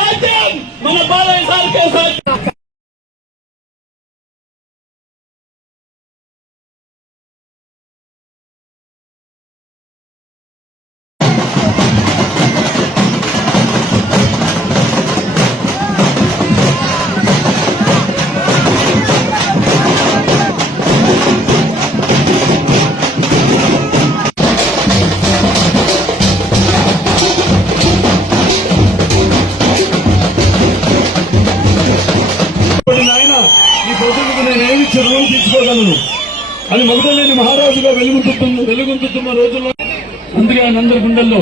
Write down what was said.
¡Salten! ¡No nos van a dejar! ప్రజలకు నేను ఏమి చర్యలు తీసుకోగలను? అని మొదలలేని మహారాజుగా వెలుగుతున్న వెలుగొందుతున్న రోజుల్లో అందుకే ఆయన అందరి గుండెల్లో